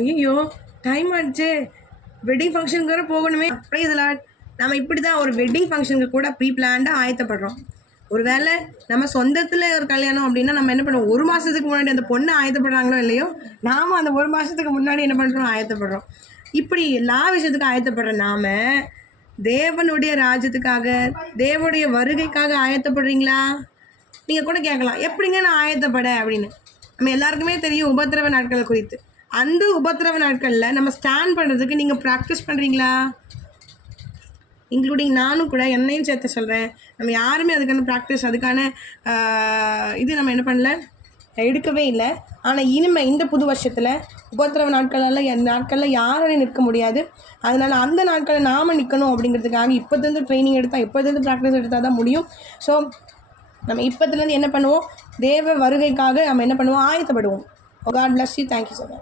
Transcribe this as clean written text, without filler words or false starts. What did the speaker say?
ஐயோ டைம் ஆயிடுச்சு, வெட்டிங் ஃபங்க்ஷனுக்கு வர போகணுமே. Praise Lord. நம்ம இப்படி தான் ஒரு வெட்டிங் ஃபங்க்ஷனுக்கு கூட ப்ரீ பிளான்டாக ஆயத்தப்படுறோம். ஒரு வேளை நம்ம சொந்தத்தில் ஒரு கல்யாணம் அப்படின்னா நம்ம என்ன பண்ணுவோம், ஒரு மாதத்துக்கு முன்னாடி அந்த பொண்ணு ஆயத்தப்படுறாங்களோ இல்லையோ, நாம் அந்த ஒரு மாதத்துக்கு முன்னாடி என்ன பண்ணுறோம், ஆயத்தப்படுறோம். இப்படி எல்லா விஷயத்துக்கும் ஆயத்தப்படுற நாம் தேவனுடைய ராஜ்யத்துக்காக, தேவனுடைய வருகைக்காக ஆயத்தப்படுறீங்களா? நீங்கள் கூட கேட்கலாம், எப்படிங்க நான் ஆயத்தப்பட அப்படின்னு. நம்ம எல்லாருக்குமே தெரியும் உபத்திரவ நாட்கள் குறித்து. அந்த உபத்திரவ நாட்களில் நம்ம ஸ்டாண்ட் பண்ணுறதுக்கு நீங்கள் ப்ராக்டிஸ் பண்ணுறீங்களா? இன்க்ளூடிங் நானும் கூட என்னையும் சேர்த்து சொல்கிறேன். நம்ம யாருமே அதுக்கான ப்ராக்டிஸ், அதுக்கான இது நம்ம என்ன பண்ணல, எடுக்கவே இல்லை. ஆனால் இனிமேல் இந்த புது வருஷத்தில் உபத்திரவ நாட்களில் யாரும் நிற்க முடியாது. அதனால் அந்த நாட்களில் நாம் நிற்கணும் அப்படிங்கிறதுக்காக இப்போதுலேருந்து ட்ரைனிங் எடுத்தால், இப்போதுலேருந்து ப்ராக்டிஸ் எடுத்தால் தான் முடியும். ஸோ நம்ம இப்போதுலேருந்து என்ன பண்ணுவோம், தேவ வருகைக்காக நம்ம என்ன பண்ணுவோம், ஆயத்தப்படுவோம். God bless you. Thank you so much.